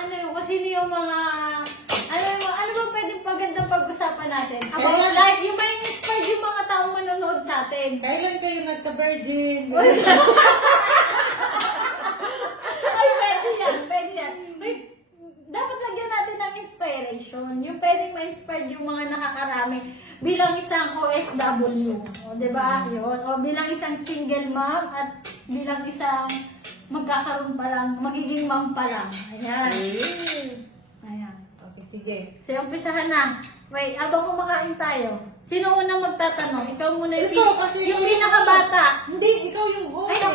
ano yung, kasi yung mga, ano ba pwedeng pagandang pag-usapan natin? About life, yung may inspired yung mga taong manonood sa atin. Kailan kayo nagka-virgin? Ay, pwede yan, pwede yan. May, dapat lagyan natin ng inspiration. Yung pwedeng ma-inspired yung mga nakakarami bilang isang OFW. O, diba? Yun. O bilang isang single mom at bilang isang magkakaroon pa lang, magiging mom pa lang. Ayan. Ayan. Okay, sige. So, umpisahan na. Wait, abang kumakain tayo. Sino unang magtatanong? Ikaw muna yung, Ito, kasi yung pinakabata. Hindi, ikaw yung host. Ay,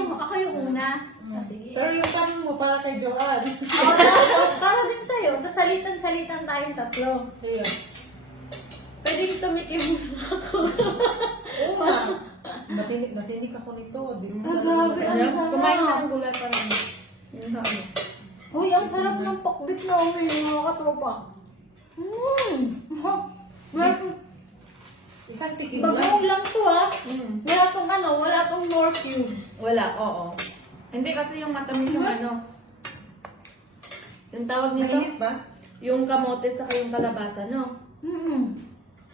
ako yung una. Ah, sige. Pero yung tanong mo para kay Joanne. Para din sa'yo. Tapos salitan-salitan tayong tatlo. Sige. Pwede tumikim muna ako. Oo nga. Natinig ako nito. Di mo Ah, talaga grabe, alam. ang sarap. Kumain ka ng gulay para mo. Uy, ang sarap ng pakbit na uwi, mga katropa. Isang tikim lang. Bagong lang to ah. Mm. Wala tong wala tong more cubes. Wala, oo. Hindi kasi yung matamis yung ano. Yung tawag nito, Mainit ba? yung kamote sa yung kalabasa, no?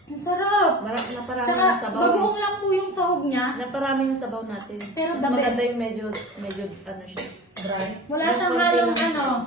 Ang sarap. Naparami Tsaka, yung sabaw. bagoong lang po yung sahog niya. Naparami yung sabaw natin. Pero Mas the maganda best. yung medyo ano siya. Dry. Wala Yung siyang konti halong lang.